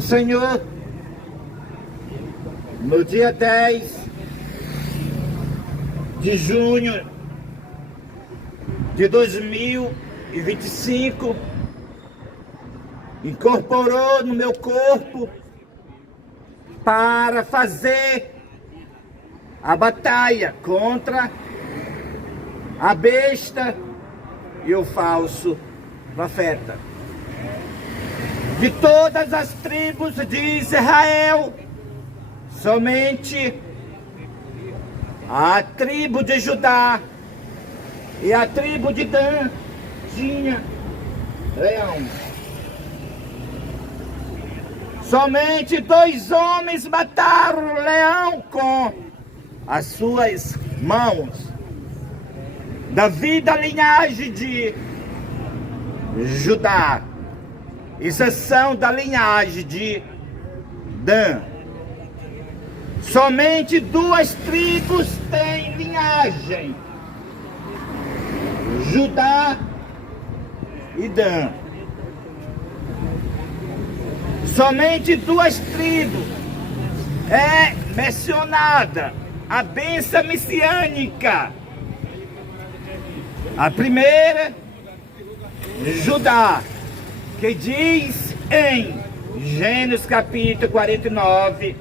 O Senhor, no dia 10 de junho de 2025, incorporou no meu corpo para fazer a batalha contra a besta e o falso profeta. De todas as tribos de Israel, somente a tribo de Judá e a tribo de Dan tinha leão. Somente 2 homens mataram o leão com as suas mãos. Davi da linhagem de Judá e Sansão da linhagem de Dan. Somente 2 tribos têm linhagem: Judá e Dan. Somente 2 tribos é mencionada a bênção messiânica. A primeira, Judá, que diz em Gênesis capítulo 49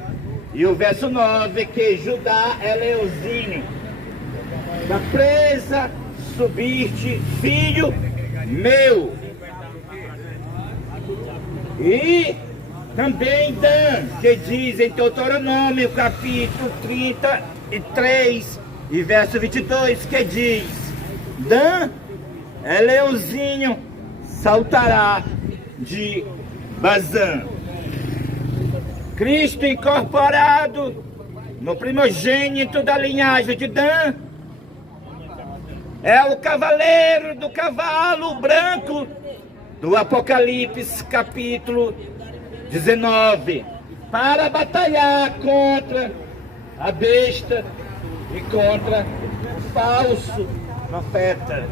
e o verso 9 que Judá é leãozinho. Da presa subiste, filho meu. E também Dan, que diz em Deuteronômio capítulo 33 e verso 22, que diz: Dan é leãozinho, saltará de Bazã. Cristo incorporado no primogênito da linhagem de Dan é o cavaleiro do cavalo branco do Apocalipse capítulo 19, para batalhar contra a besta e contra o falso profeta.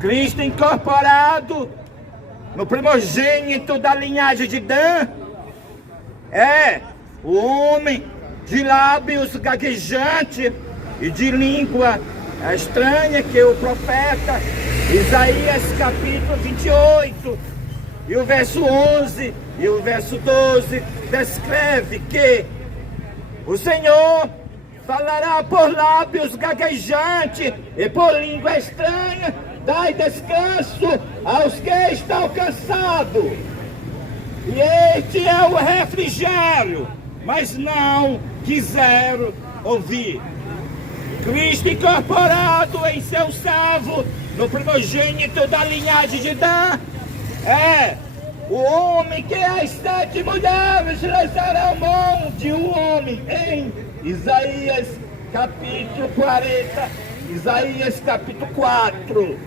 Cristo incorporado no primogênito da linhagem de Dan é o homem de lábios gaguejantes e de língua estranha, que é o profeta Isaías capítulo 28 e o verso 11 e o verso 12 descreve que o Senhor falará por lábios gaguejantes e por língua estranha. Dai descanso aos que estão cansados. E este é o refrigério, mas não quiseram ouvir. Cristo incorporado em seu servo, no primogênito da linhagem de Dan, é o homem que as 7 mulheres lançarão mão de um homem, em Isaías capítulo 40, Isaías capítulo 4,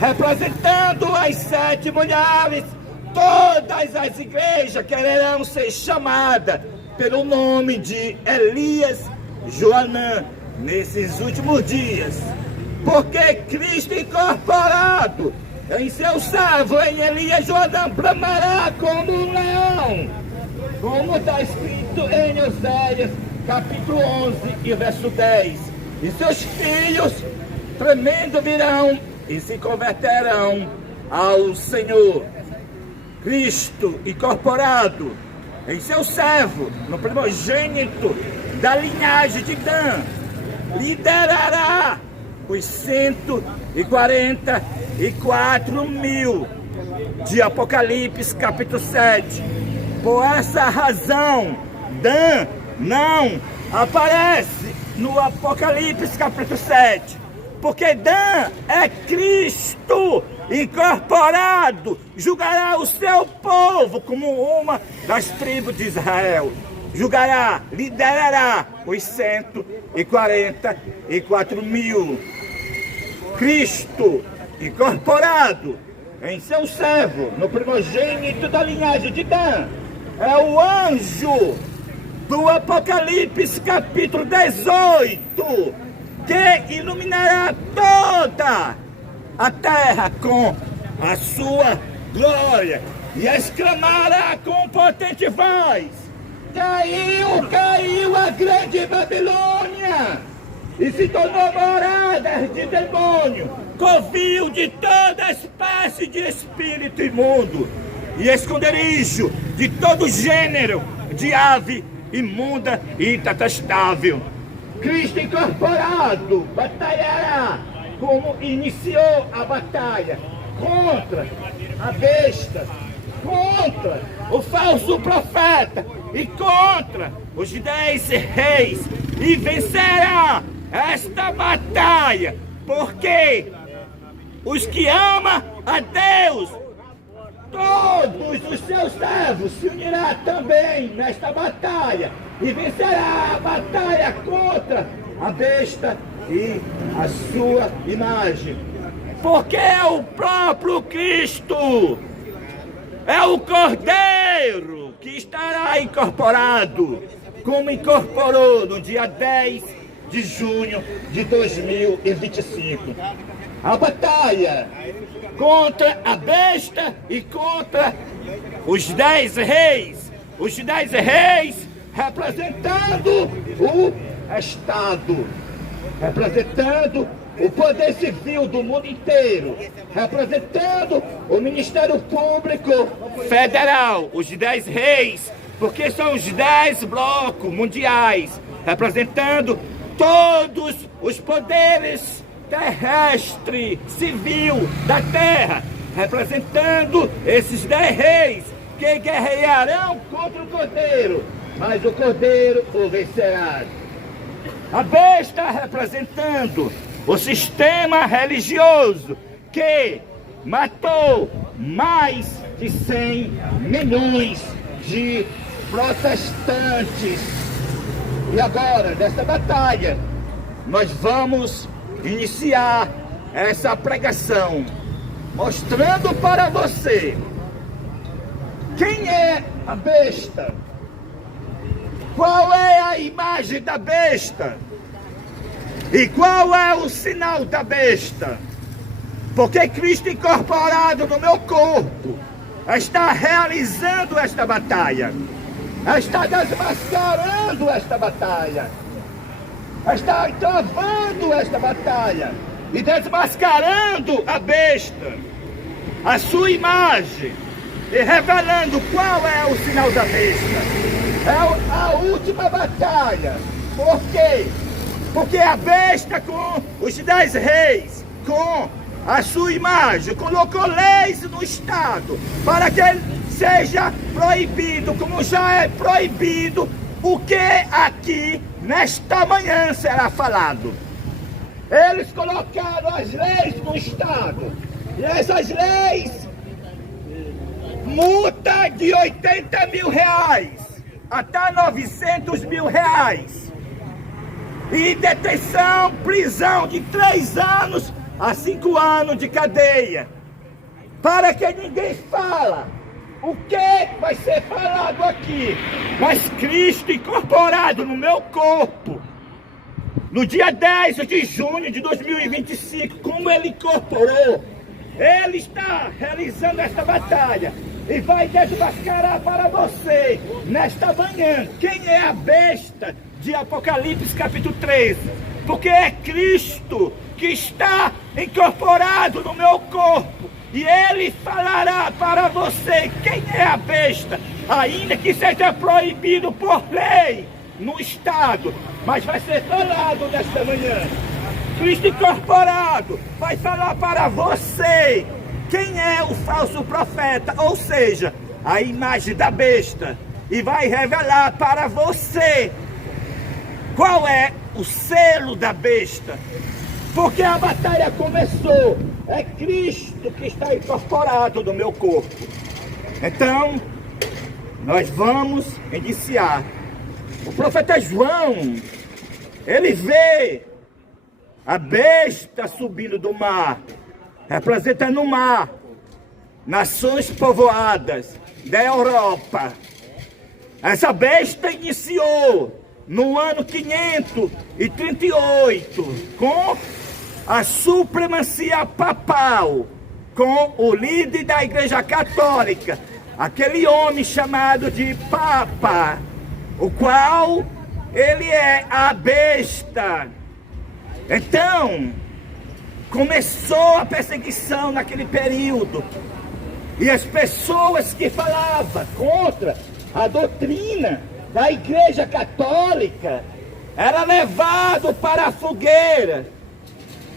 representando as 7 mulheres. Todas as igrejas quererão ser chamadas pelo nome de Elias Joanã nesses últimos dias, porque Cristo incorporado em seu servo, em Elias Joanã, bramará como um leão, como está escrito em Oséias capítulo 11 e verso 10. E seus filhos tremendo virão e se converterão ao Senhor. Cristo incorporado em seu servo, no primogênito da linhagem de Dan, liderará os 144 mil de Apocalipse capítulo 7. Por essa razão, Dan não aparece no Apocalipse capítulo 7, porque Dan é Cristo incorporado, julgará o seu povo como uma das tribos de Israel. Julgará, liderará os 144 mil. Cristo incorporado em seu servo, no primogênito da linhagem de Dan, é o anjo do Apocalipse capítulo 18, que iluminará toda a terra com a sua glória. e exclamara com potente voz: caiu, caiu a grande Babilônia, e se tornou morada de demônio, covil de toda espécie de espírito imundo, e esconderijo de todo gênero de ave imunda e detestável. Cristo incorporado batalhará como iniciou a batalha contra a besta, contra o falso profeta e contra os 10 reis, e vencerá esta batalha, porque os que amam a Deus, todos os seus servos se unirá também nesta batalha e vencerá a batalha contra a besta e a sua imagem. Porque é o próprio Cristo, é o Cordeiro que estará incorporado, como incorporou no dia 10 de junho de 2025. A batalha contra a besta e contra os 10 reis. Os 10 reis representando o Estado, representando o poder civil do mundo inteiro, representando o Ministério Público Federal, os 10 reis, porque são os 10 blocos mundiais, representando todos os poderes terrestre, civil da terra, representando esses 10 reis que guerrearão contra o Cordeiro, mas o Cordeiro o vencerá. A besta representando o sistema religioso que matou mais de 100 milhões de protestantes. E agora, nesta batalha, nós vamos iniciar essa pregação mostrando para você quem é a besta, qual é a imagem da besta e qual é o sinal da besta. Porque Cristo incorporado no meu corpo está realizando esta batalha, está desmascarando esta batalha, está travando esta batalha e desmascarando a besta, a sua imagem, e revelando qual é o sinal da besta. É a última batalha. Por quê? Porque a besta, com os 10 reis, com a sua imagem, colocou leis no Estado para que ele seja proibido, como já é proibido o que aqui nesta manhã será falado. Eles colocaram as leis no Estado, e essas leis, multa de 80 mil reais até 900 mil reais, e detenção, prisão de 3 anos a 5 anos de cadeia, para que ninguém fala o que vai ser falado aqui. Mas Cristo incorporado no meu corpo, no dia 10 de junho de 2025, como Ele incorporou, Ele está realizando esta batalha e vai desmascarar para você, nesta manhã, quem é a besta de Apocalipse capítulo 13. Porque é Cristo que está incorporado no meu corpo, e Ele falará para você quem é a besta, ainda que seja proibido por lei no Estado, mas vai ser falado nesta manhã. Cristo incorporado vai falar para você quem é o falso profeta, ou seja, a imagem da besta, e vai revelar para você qual é o selo da besta. Porque a batalha começou, é Cristo que está incorporado no meu corpo. Então, nós vamos iniciar. O profeta João, ele vê a besta subindo do mar, representando o mar, nações povoadas da Europa. Essa besta iniciou no ano 538, com a supremacia papal, com o líder da Igreja Católica, aquele homem chamado de Papa, o qual ele é a besta. Então, começou a perseguição naquele período. E as pessoas que falavam contra a doutrina da Igreja Católica era levado para a fogueira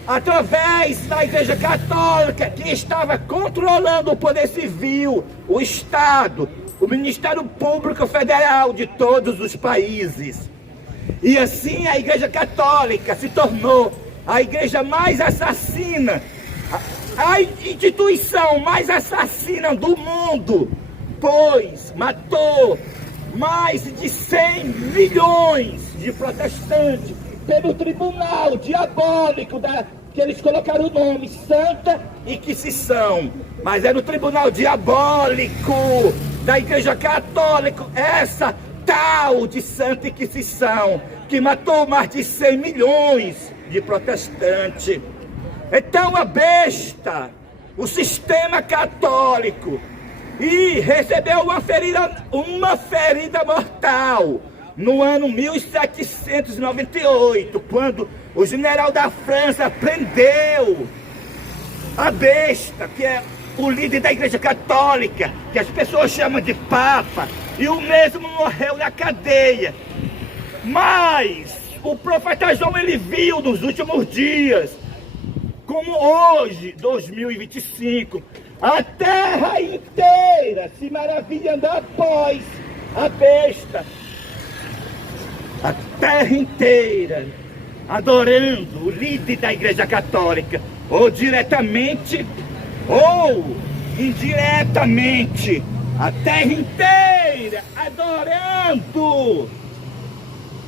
através da Igreja Católica, que estava controlando o poder civil, o Estado, o Ministério Público Federal de todos os países. E assim a Igreja Católica se tornou a igreja mais assassina, a instituição mais assassina do mundo, pois matou mais de 100 milhões de protestantes pelo tribunal diabólico que eles colocaram o nome Santa Inquisição, mas era o tribunal diabólico da Igreja Católica, essa tal de Santa Inquisição, que matou mais de 100 milhões de protestantes. Então a besta, o sistema católico, e recebeu uma ferida mortal no ano 1798, quando o general da França prendeu a besta, que é o líder da Igreja Católica, que as pessoas chamam de Papa, e o mesmo morreu na cadeia. Mas o profeta João, ele viu nos últimos dias, como hoje, 2025, a terra inteira se maravilhando após a besta. A terra inteira adorando o líder da Igreja Católica, ou diretamente ou indiretamente. A terra inteira adorando.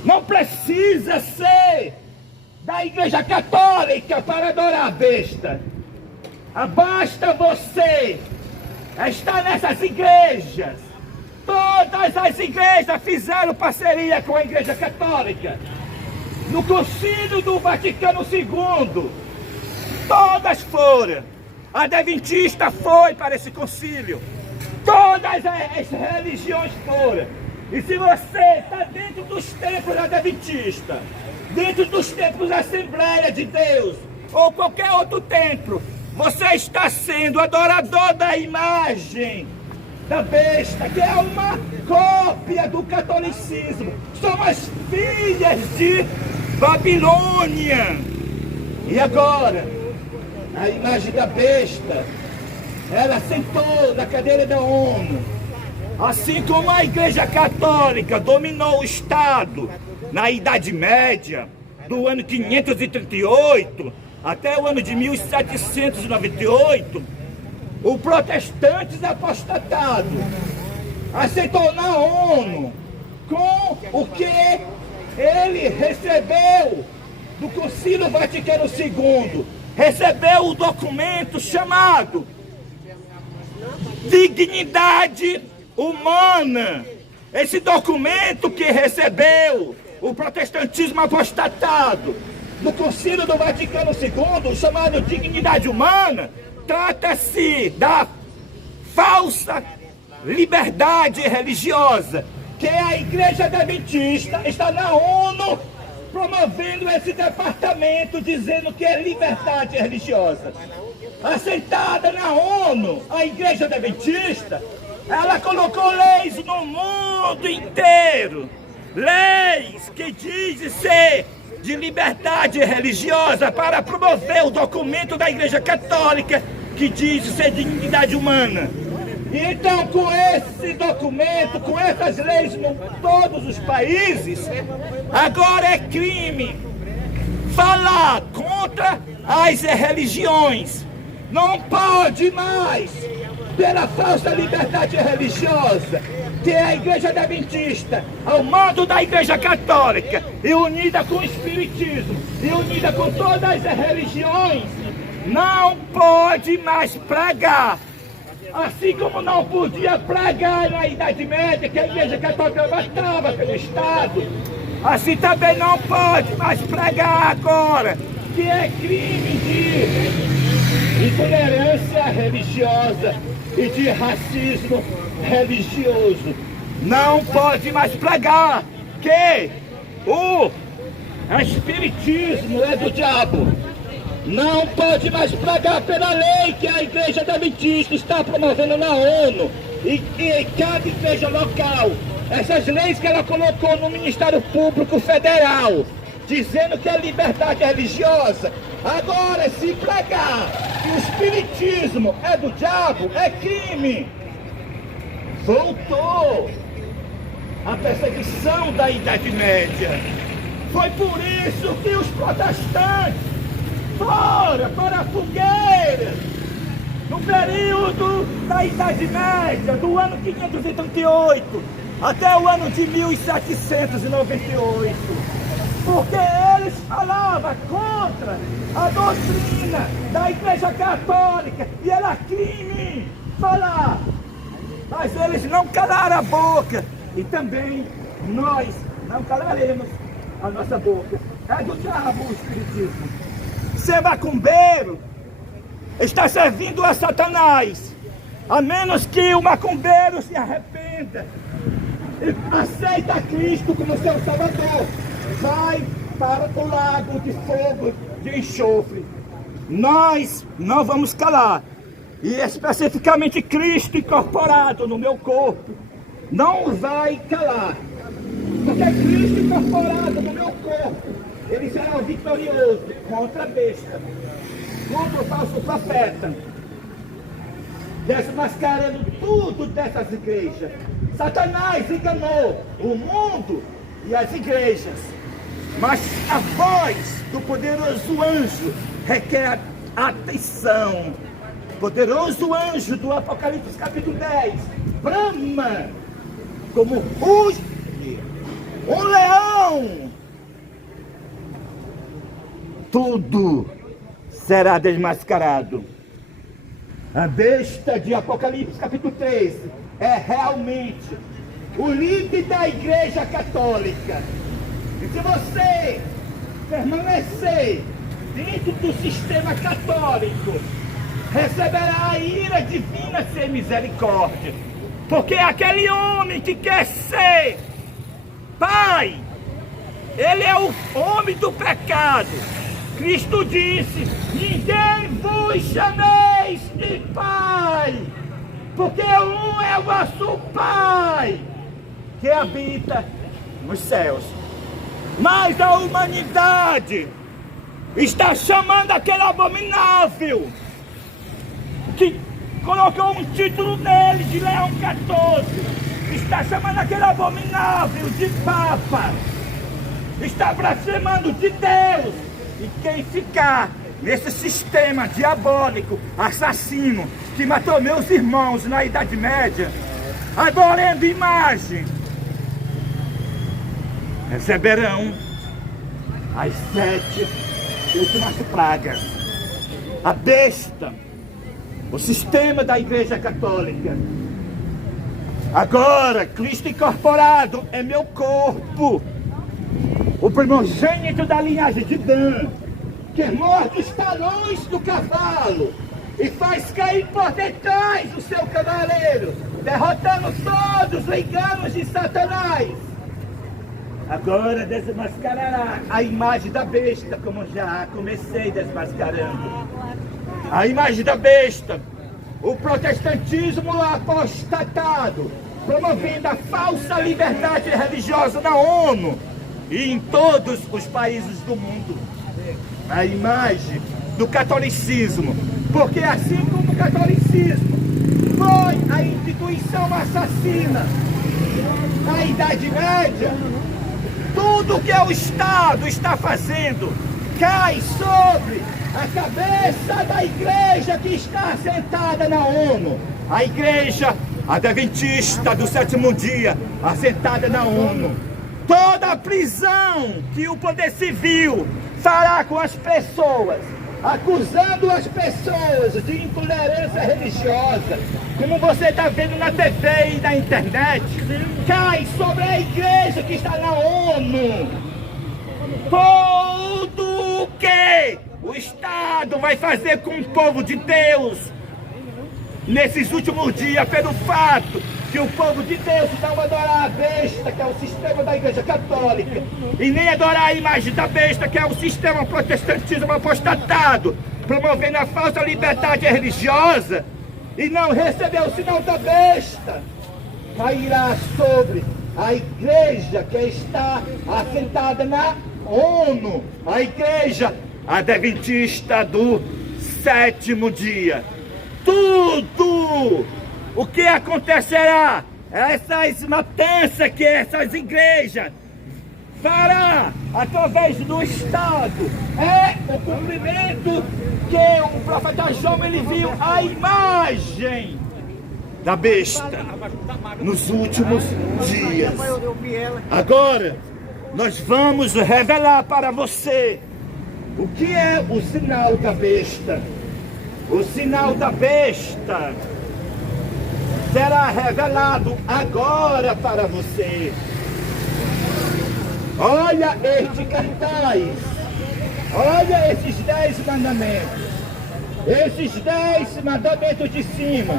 Não precisa ser da Igreja Católica para adorar a besta. Basta você estar nessas igrejas. Todas as igrejas fizeram parceria com a Igreja Católica. No Concílio do Vaticano II, todas foram. A Adventista foi para esse concílio. Todas as religiões foram. E se você está dentro dos templos adventistas, dentro dos templos da Assembleia de Deus, ou qualquer outro templo, você está sendo adorador da imagem da besta, que é uma cópia do catolicismo. São as filhas de Babilônia. E agora, a imagem da besta, ela sentou na cadeira da ONU. Assim como a Igreja Católica dominou o Estado na Idade Média, do ano 538 até o ano de 1798, o protestantes apostatados aceitou na ONU com o que ele recebeu do Concílio Vaticano II. Recebeu o documento chamado Dignidade Humana. Esse documento que recebeu o protestantismo apostatado do Concílio do Vaticano II, chamado Dignidade Humana, trata-se da falsa liberdade religiosa, que a Igreja Adventista está na ONU promovendo esse departamento, dizendo que é liberdade religiosa. Aceitada na ONU, a Igreja Adventista, ela colocou leis no mundo inteiro, leis que dizem ser de liberdade religiosa, para promover o documento da Igreja Católica que diz ser dignidade humana. E então, com esse documento, com essas leis em todos os países, agora é crime falar contra as religiões. Não pode mais, pela falsa liberdade religiosa, que é a Igreja Adventista, ao mando da Igreja Católica, e unida com o Espiritismo, e unida com todas as religiões, não pode mais pregar. Assim como não podia pregar na Idade Média, que a Igreja Católica matava pelo Estado, assim também não pode mais pregar agora, que é crime de intolerância religiosa e de racismo religioso não pode mais pregar que o espiritismo é do diabo. Não pode mais pregar pela lei que a Igreja Adventista está promovendo na ONU e em cada igreja local. Essas leis que ela colocou no Ministério Público Federal, dizendo que é liberdade religiosa. Agora, se pregar que o espiritismo é do diabo, é crime. Voltou a perseguição da Idade Média. Foi por isso que os protestantes foram para a fogueira no período da Idade Média, do ano 538 até o ano de 1798, porque eles falavam contra a doutrina da Igreja Católica e era crime falar. Mas eles não calaram a boca e também nós não calaremos a nossa boca. É do diabo o espiritismo. Ser macumbeiro está servindo a Satanás, a menos que o macumbeiro se arrependa e aceita Cristo como seu Salvador. Vai para o lago de fogo de enxofre. Nós não vamos calar, e especificamente Cristo incorporado no meu corpo não vai calar, porque Cristo incorporado no meu corpo, ele será vitorioso contra a besta, contra o falso profeta, desmascarando tudo dessas igrejas. Satanás enganou o mundo e as igrejas, mas a voz do poderoso anjo requer atenção. Poderoso anjo do Apocalipse capítulo 10 brama como ruge um leão. Tudo será desmascarado. A besta de Apocalipse capítulo 13 é realmente o líder da Igreja Católica. E se você permanecer dentro do sistema católico, receberá a ira divina sem misericórdia. Porque aquele homem que quer ser pai, ele é o homem do pecado. Cristo disse: ninguém vos chameis de pai, porque um é o vosso Pai, que habita nos céus. Mas a humanidade está chamando aquele abominável, que colocou um título nele de Leão 14, está chamando aquele abominável de Papa, está blasfemando de Deus. E quem ficar nesse sistema diabólico, assassino, que matou meus irmãos na Idade Média, adorando imagem, receberão as 7 últimas pragas. A besta, o sistema da Igreja Católica. Agora, Cristo incorporado é meu corpo, o primogênito da linhagem de Dan, que morde os talões do cavalo e faz cair por detrás o seu cavaleiro, derrotando todos os enganos de Satanás. Agora desmascarará a imagem da besta, como já comecei desmascarando. A imagem da besta, o protestantismo apostatado, promovendo a falsa liberdade religiosa na ONU e em todos os países do mundo. A imagem do catolicismo, porque assim como o catolicismo foi a instituição assassina na Idade Média, tudo que o Estado está fazendo cai sobre a cabeça da igreja que está assentada na ONU. A igreja adventista do sétimo dia, assentada na ONU. Toda a prisão que o poder civil fará com as pessoas, acusando as pessoas de intolerância religiosa, como você está vendo na TV e na internet, cai sobre a igreja que está na ONU. Tudo o que o Estado vai fazer com o povo de Deus nesses últimos dias, pelo fato que o povo de Deus não adorar a besta, que é o sistema da Igreja Católica, e nem adorar a imagem da besta, que é o sistema protestantismo apostatado, promovendo a falsa liberdade religiosa, e não receber o sinal da besta, cairá sobre a igreja que está assentada na ONU, a igreja adventista do sétimo dia. Tudo o que acontecerá, essas matanças que essas igrejas fará através do Estado, é o cumprimento que o profeta João ele viu a imagem da besta nos últimos dias. Agora nós vamos revelar para você o que é o sinal da besta. O sinal da besta será revelado agora para você. Olha este cartaz. Olha esses 10 mandamentos. Esses 10 mandamentos de cima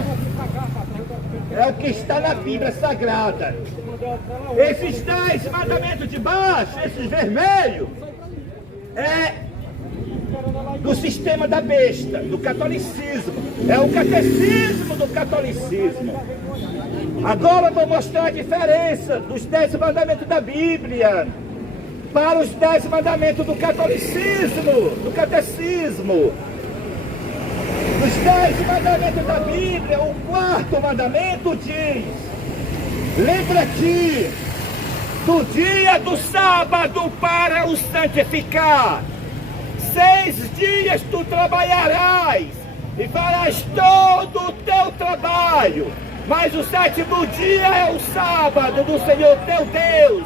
é o que está na Bíblia Sagrada. Esses 10 mandamentos de baixo, esses vermelhos, é do sistema da besta, do catolicismo. É o catecismo do catolicismo. Agora eu vou mostrar a diferença dos 10 mandamentos da Bíblia para os 10 mandamentos do catolicismo, do catecismo. Os 10 mandamentos da Bíblia, o 4º mandamento diz: lembra-te do dia do sábado para o santificar. 6 dias tu trabalharás e farás todo o teu trabalho, mas o 7º dia é o sábado do Senhor teu Deus.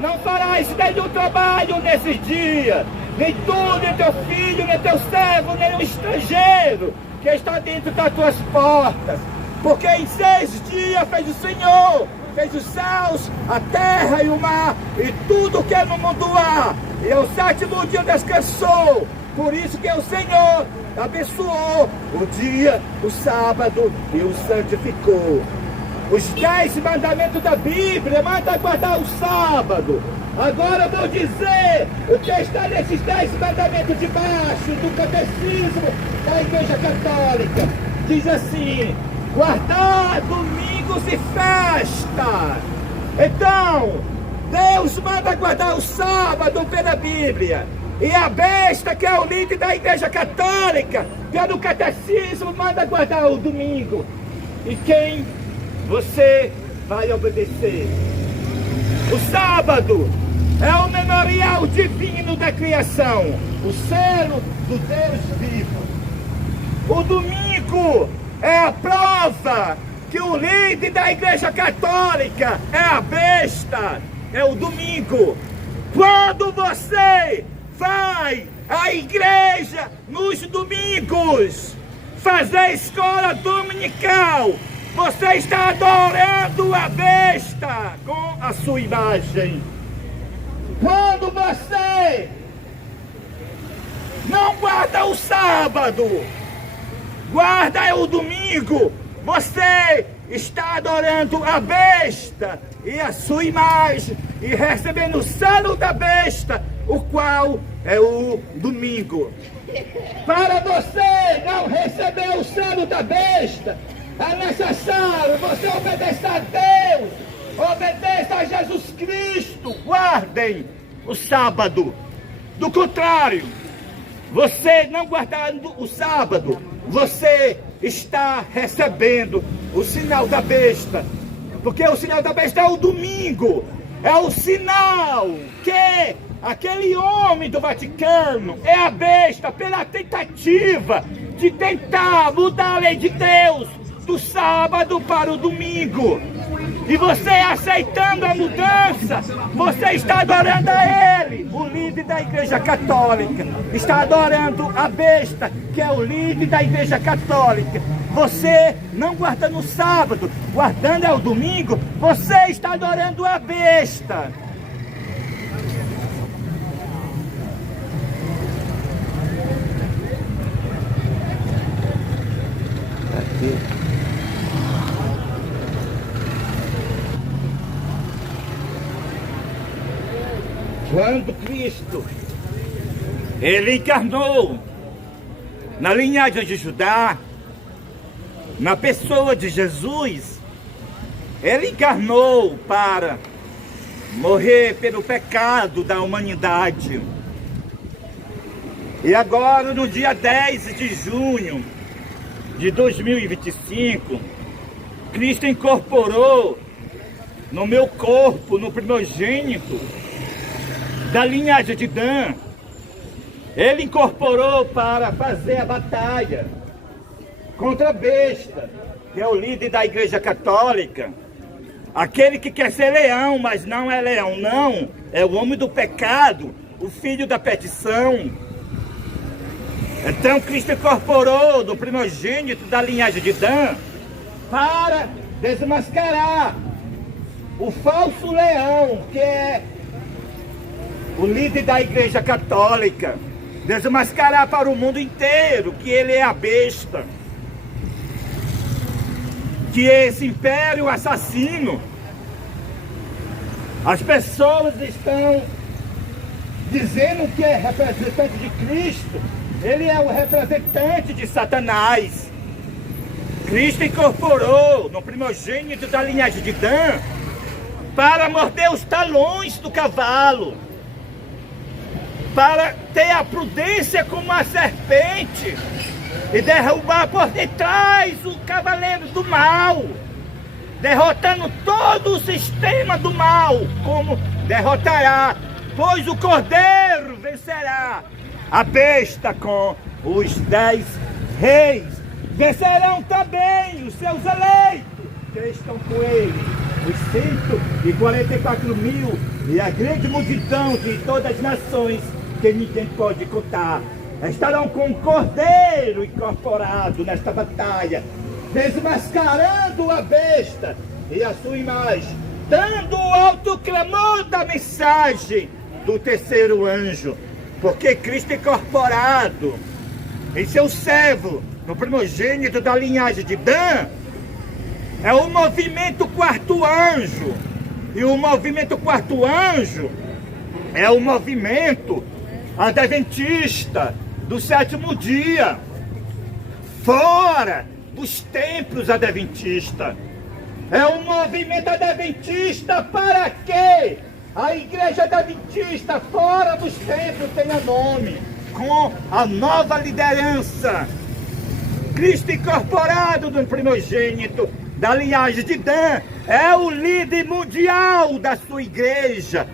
Não farás nenhum trabalho nesse dia, nem tu, nem teu filho, nem teu servo, nem o estrangeiro que está dentro das tuas portas, porque em 6 dias fez o Senhor, fez os céus, a terra e o mar, e tudo que é no mundo há, e ao 7º dia descansou. Por isso que o Senhor abençoou o dia, o sábado, e o santificou. Os 10 mandamentos da Bíblia manda guardar o sábado. Agora eu vou dizer o que está nesses 10 mandamentos de baixo do catecismo da Igreja Católica. Diz assim: guardar domingos e festa. Então, Deus manda guardar o sábado pela Bíblia. E a besta, que é o líder da Igreja Católica, pelo catecismo, manda guardar o domingo. E quem você vai obedecer? O sábado é o memorial divino da criação, o selo do Deus vivo. O domingo é a prova que o líder da Igreja Católica é a besta, é o domingo. Quando você vai à igreja nos domingos fazer escola dominical, você está adorando a besta com a sua imagem. Quando você não guarda o sábado, guarda o domingo, você está adorando a besta e a sua imagem e recebendo o selo da besta, o qual é o domingo. Para você não receber o selo da besta, é necessário você obedecer a Deus, obedeça a Jesus Cristo. Guardem o sábado. Do contrário, você não guardando o sábado, você está recebendo o sinal da besta. Porque o sinal da besta é o domingo. É o sinal que aquele homem do Vaticano é a besta pela tentativa de tentar mudar a lei de Deus do sábado para o domingo. E você aceitando a mudança, você está adorando a ele, o líder da Igreja Católica. Está adorando a besta, que é o líder da Igreja Católica. Você não guardando o sábado, guardando o domingo, você está adorando a besta. Aqui. Quando Cristo, ele encarnou na linhagem de Judá, na pessoa de Jesus, ele encarnou para morrer pelo pecado da humanidade. E agora, no dia 10 de junho de 2025, Cristo incorporou no meu corpo, no primogênito da linhagem de Dan, ele incorporou para fazer a batalha contra a besta, que é o líder da Igreja Católica, aquele que quer ser leão, mas não é leão, não, é o homem do pecado, o filho da perdição. Então Cristo incorporou no primogênito da linhagem de Dan para desmascarar o falso leão, que é o líder da Igreja Católica, desmascarar para o mundo inteiro que ele é a besta, que é esse império assassino. As pessoas estão dizendo que é representante de Cristo, ele é o representante de Satanás. Cristo incorporou no primogênito da linhagem de Dan para morder os talões do cavalo, para ter a prudência como a serpente e derrubar por detrás o cavaleiro do mal, derrotando todo o sistema do mal, como derrotará, pois o Cordeiro vencerá a besta com os 10 reis. Vencerão também os seus eleitos, que estão com ele, os 144 mil e a grande multidão de todas as nações, que ninguém pode contar. Estarão com o Cordeiro incorporado nesta batalha, desmascarando a besta e a sua imagem, dando o alto clamor da mensagem do terceiro anjo, porque Cristo incorporado em seu servo, no primogênito da linhagem de Dan, é o movimento quarto anjo, e o movimento quarto anjo é o movimento adventista do sétimo dia, fora dos templos adventistas. É um movimento adventista para que a igreja adventista fora dos templos tenha nome, com a nova liderança. Cristo incorporado no primogênito da linhagem de Dan é o líder mundial da sua igreja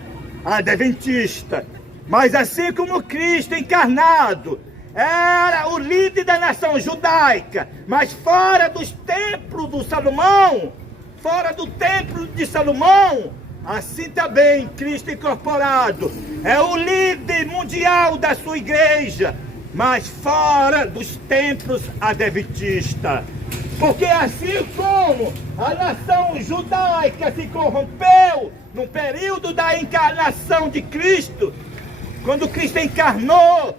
adventista. Mas assim como Cristo encarnado era o líder da nação judaica, mas fora dos templos do Salomão, fora do templo de Salomão, assim também Cristo incorporado é o líder mundial da sua igreja, mas fora dos templos adventistas. Porque assim como a nação judaica se corrompeu no período da encarnação de Cristo, quando Cristo encarnou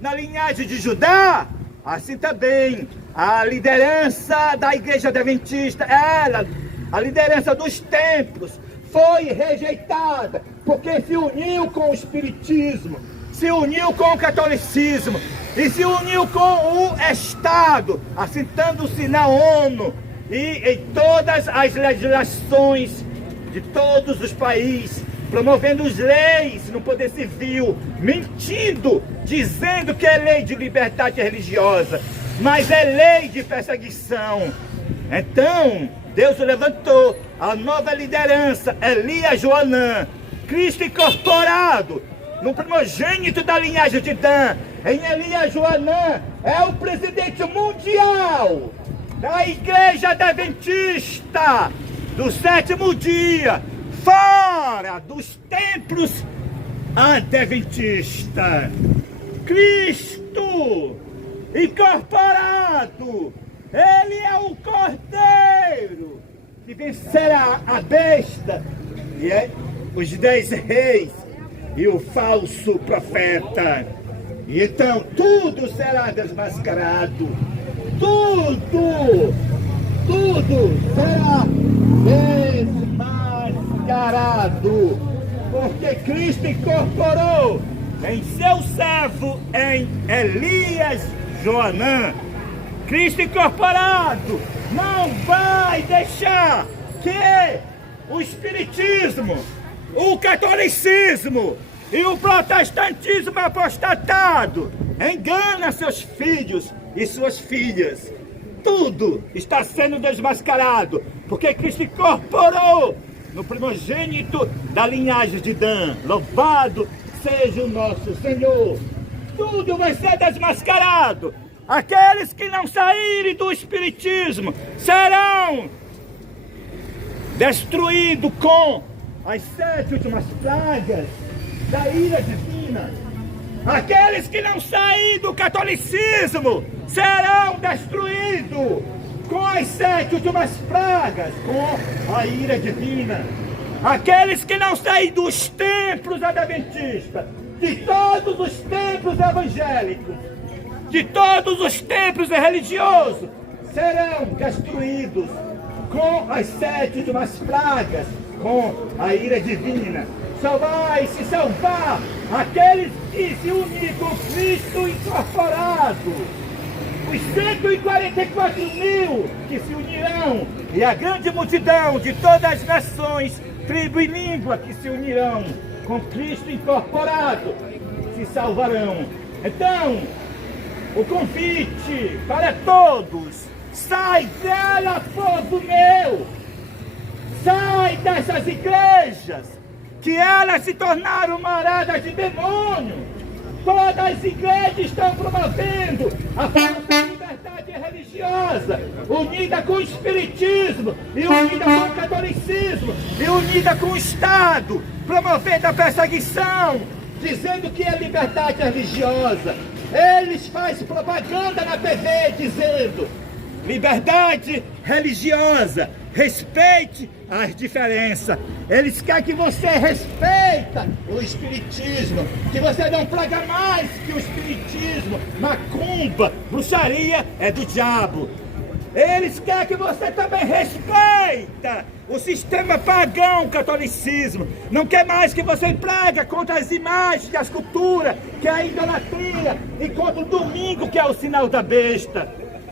na linhagem de Judá, assim também a liderança da igreja adventista, ela, a liderança dos templos, foi rejeitada, porque se uniu com o espiritismo, se uniu com o catolicismo e se uniu com o Estado, assentando-se na ONU e em todas as legislações de todos os países, promovendo as leis no poder civil, mentindo, dizendo que é lei de liberdade religiosa, mas é lei de perseguição. Então, Deus levantou a nova liderança, Elias Joanã, Cristo incorporado no primogênito da linhagem de Dan. Em Elias Joanã é o presidente mundial da igreja adventista do sétimo dia, fora dos templos adventistas. Cristo incorporado, ele é o Cordeiro que vencerá a besta e os 10 reis e o falso profeta. E então tudo será desmascarado, tudo será desmascarado. porque Cristo incorporou em seu servo, em Elias Joanã. Cristo incorporado não vai deixar que o espiritismo, o catolicismo e o protestantismo apostatado engana seus filhos e suas filhas. Tudo está sendo desmascarado, porque Cristo incorporou no primogênito da linhagem de Dan. Louvado seja o nosso Senhor. Tudo vai ser desmascarado. Aqueles que não saírem do espiritismo serão destruídos com as 7 últimas pragas da ira divina. Aqueles que não saírem do catolicismo serão destruídos com as 7 últimas pragas, com a ira divina. Aqueles que não saírem dos templos adventistas, de todos os templos evangélicos, de todos os templos religiosos, serão destruídos com as 7 últimas pragas, com a ira divina. Só vai se salvar aqueles que se unirem com Cristo incorporado. Os 144 mil que se unirão, e a grande multidão de todas as nações, tribo e língua que se unirão com Cristo incorporado, se salvarão. Então, o convite para todos: sai dela, povo meu! Sai dessas igrejas, que elas se tornaram moradas de demônio. Todas as igrejas estão promovendo a falsa liberdade religiosa, unida com o espiritismo, e unida com o catolicismo, e unida com o Estado, promovendo a perseguição, dizendo que é liberdade religiosa. Eles fazem propaganda na TV dizendo: liberdade religiosa, respeite as diferenças. Eles querem que você respeita o espiritismo, que você não praga mais que o espiritismo, macumba, bruxaria é do diabo. Eles querem que você também respeita o sistema pagão, catolicismo. Não quer mais que você praga contra as imagens, as culturas, que é a idolatria, e contra o domingo, que é o sinal da besta.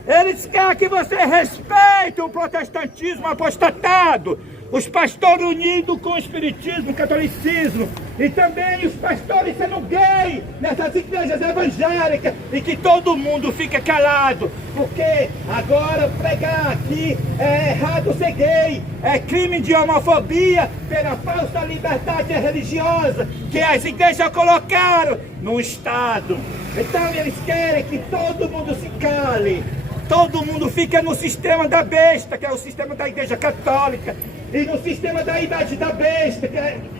Eles querem que você respeite o protestantismo apostatado, os pastores unidos com o espiritismo, o catolicismo, e também os pastores sendo gay nessas igrejas evangélicas, e que todo mundo fica calado, porque agora pregar que é errado ser gay, é crime de homofobia pela falsa liberdade religiosa que as igrejas colocaram no Estado. Então eles querem que todo mundo se cale. Todo mundo fica no sistema da besta, que é o sistema da Igreja Católica, e no sistema da Idade da Besta, que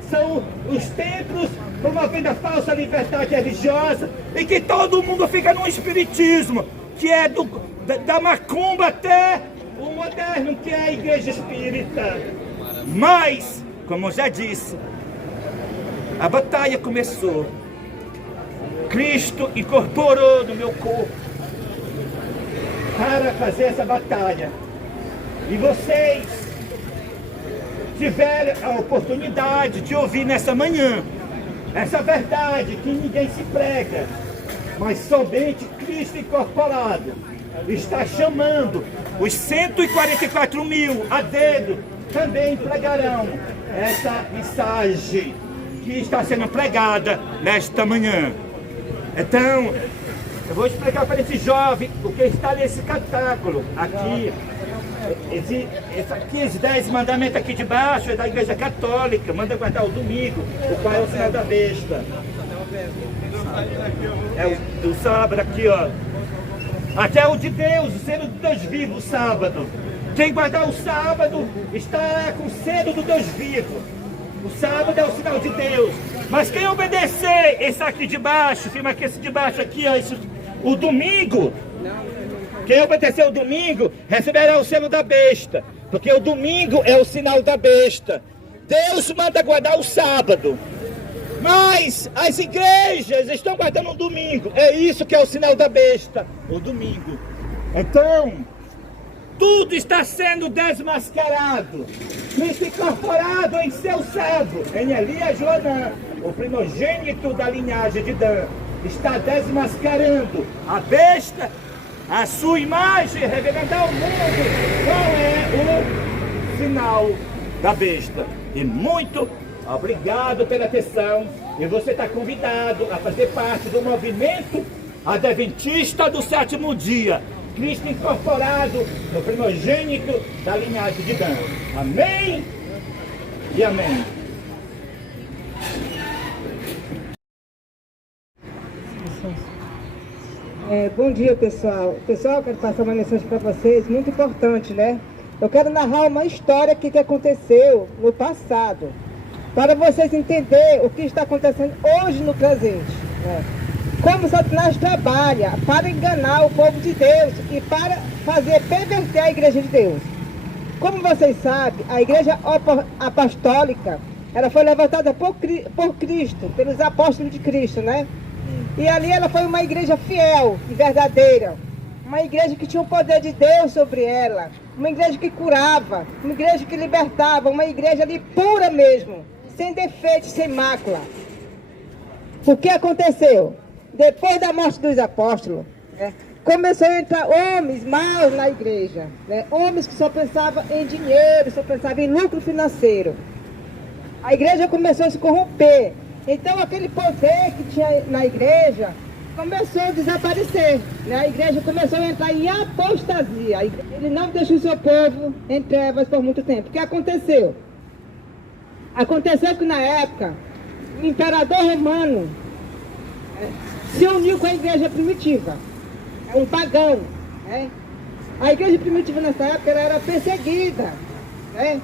são os templos promovendo a falsa liberdade religiosa, e que todo mundo fica no espiritismo, que é da macumba até o moderno, que é a Igreja Espírita. Mas, como eu já disse, a batalha começou. Cristo incorporou no meu corpo para fazer essa batalha. E vocês tiveram a oportunidade de ouvir nessa manhã essa verdade que ninguém se prega, mas somente Cristo incorporado está chamando. Os 144 mil a dedo também pregarão essa mensagem que está sendo pregada nesta manhã. Então, eu vou explicar para esse jovem o que está nesse catáculo aqui. Esses 10 mandamentos aqui de baixo é da Igreja Católica, manda guardar o domingo, o qual é o sinal da besta. É o sábado aqui, ó. Até o de Deus, o selo do Deus vivo, o sábado. Quem guardar o sábado está com o selo do Deus vivo. O sábado é o sinal de Deus. Mas quem obedecer esse aqui de baixo, firma aqui esse de baixo aqui, ó, o domingo, quem obedecer o domingo receberá o selo da besta, porque o domingo é o sinal da besta. Deus manda guardar o sábado, mas as igrejas estão guardando o domingo. É isso que é o sinal da besta, o domingo. Então, tudo está sendo desmascarado. Cristo incorporado em seu servo, em Elias Joanã, o primogênito da linhagem de Dan, está desmascarando a besta, a sua imagem, revelando ao mundo qual é o sinal da besta. E muito obrigado pela atenção. E você está convidado a fazer parte do movimento adventista do sétimo dia. Cristo incorporado no primogênito da linhagem de Dan. Amém e amém. Bom dia, pessoal. Pessoal, quero passar uma mensagem para vocês, muito importante, né? Eu quero narrar uma história que aconteceu no passado, para vocês entenderem o que está acontecendo hoje no presente, né? Como Satanás trabalha para enganar o povo de Deus e para fazer perverter a igreja de Deus. Como vocês sabem, a igreja apostólica, ela foi levantada por Cristo, pelos apóstolos de Cristo, né? E ali ela foi uma igreja fiel e verdadeira, uma igreja que tinha o poder de Deus sobre ela, uma igreja que curava, uma igreja que libertava, uma igreja ali pura mesmo, sem defeito, sem mácula. O que aconteceu? Depois da morte dos apóstolos, né, começou a entrar homens maus na igreja, né, homens que só pensavam em dinheiro, só pensavam em lucro financeiro. A igreja começou a se corromper. Então aquele poder que tinha na igreja começou a desaparecer, né? A igreja começou a entrar em apostasia. Ele não deixou o seu povo em trevas por muito tempo. O que aconteceu? Aconteceu que na época o imperador romano se uniu com a igreja primitiva, um pagão, né? A igreja primitiva nessa época ela era perseguida, né?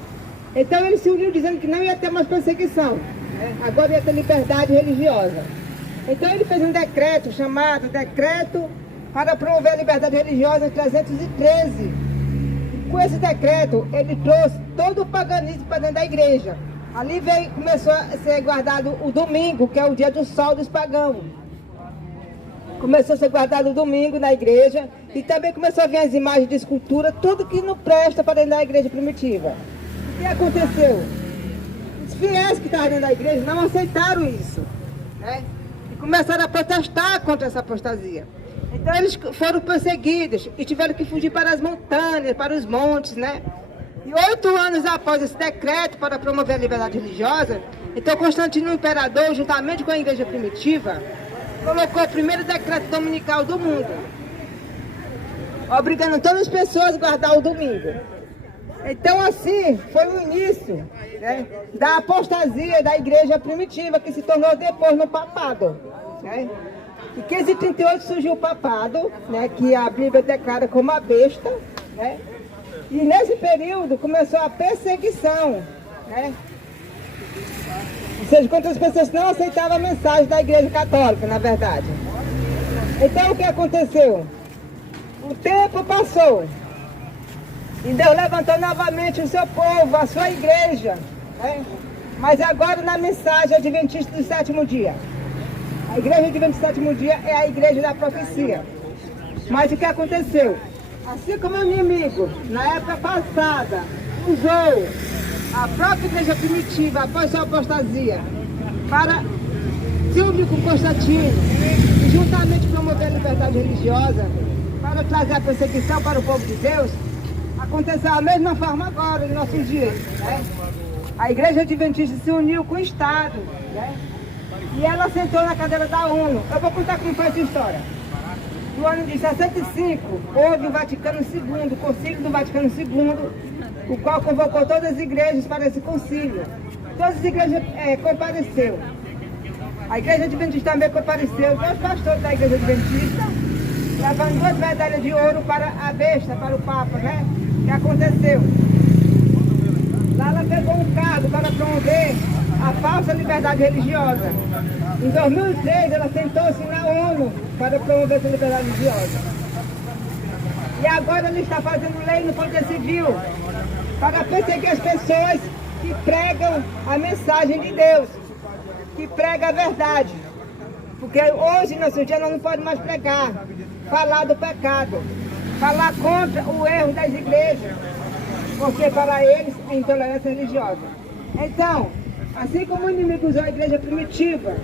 Então ele se uniu dizendo que não ia ter mais perseguição, agora ia ter liberdade religiosa. Então ele fez um decreto chamado Decreto para promover a liberdade religiosa em 313. E com esse decreto ele trouxe todo o paganismo para dentro da igreja. Ali começou a ser guardado o domingo, que é o dia do sol dos pagãos. Começou a ser guardado o domingo na igreja e também começou a vir as imagens de escultura, tudo que não presta para dentro da igreja primitiva. O que aconteceu? Os fiéis que estavam dentro da igreja não aceitaram isso, né? E começaram a protestar contra essa apostasia. Então eles foram perseguidos e tiveram que fugir para as montanhas, para os montes, né? E 8 anos após esse decreto para promover a liberdade religiosa, então Constantino, o imperador, juntamente com a igreja primitiva, colocou o primeiro decreto dominical do mundo, obrigando todas as pessoas a guardar o domingo. Então assim foi o início, né, da apostasia da igreja primitiva, que se tornou depois no papado, né? Em 1538 surgiu o papado, né, que a Bíblia declara como a besta, né? E nesse período começou a perseguição, né? Ou seja, contra as pessoas que não aceitavam a mensagem da igreja católica, na verdade. Então o que aconteceu? O tempo passou e Deus levantou novamente o seu povo, a sua igreja, né? Mas agora na mensagem adventista do sétimo dia. A igreja adventista do sétimo dia é a igreja da profecia. Mas o que aconteceu? Assim como o inimigo, na época passada, usou a própria igreja primitiva, após sua apostasia, para se unir com Constantino e juntamente promover a liberdade religiosa, para trazer a perseguição para o povo de Deus, aconteceu da mesma forma agora, nos nossos dias, né? A igreja adventista se uniu com o Estado, né? E ela sentou na cadeira da ONU. Eu vou contar como foi essa história. No ano de 65, houve o Vaticano II, o Concílio do Vaticano II, o qual convocou todas as igrejas para esse concílio. Todas as igrejas compareceram. A igreja adventista também compareceu, 2 pastores da igreja adventista, levando 2 medalhas de ouro para a besta, para o Papa, né? O que aconteceu? Lá ela pegou um cargo para promover a falsa liberdade religiosa. Em 2003, ela sentou-se na ONU para promover essa liberdade religiosa. E agora ela está fazendo lei no Poder Civil para perseguir as pessoas que pregam a mensagem de Deus, que pregam a verdade. Porque hoje, nesse dia, nós não podemos mais pregar, falar do pecado. falar contra o erro das igrejas, porque para eles é intolerância religiosa. Então, assim como o inimigo usou a igreja primitiva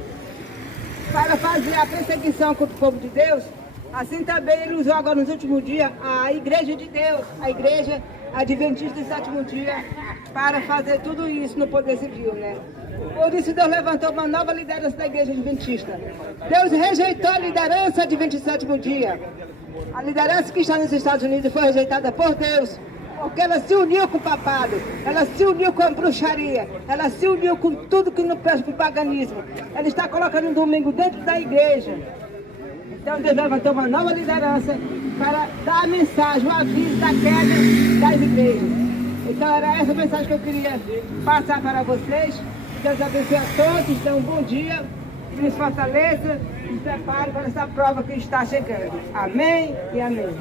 para fazer a perseguição contra o povo de Deus, assim também ele usou agora nos últimos dias a igreja de Deus, a igreja adventista do sétimo dia, para fazer tudo isso no poder civil, né? Por isso Deus levantou uma nova liderança da igreja adventista. Deus rejeitou a liderança adventista do sétimo dia. A liderança que está nos Estados Unidos foi rejeitada por Deus, porque ela se uniu com o papado, ela se uniu com a bruxaria, ela se uniu com tudo que não presta para o paganismo. Ela está colocando um domingo dentro da igreja. Então Deus levantou uma nova liderança para dar a mensagem, o aviso da queda das igrejas. Então era essa mensagem que eu queria passar para vocês. Deus abençoe a todos, dê um bom dia, nos fortaleça e prepare para essa prova que está chegando. Amém e amém.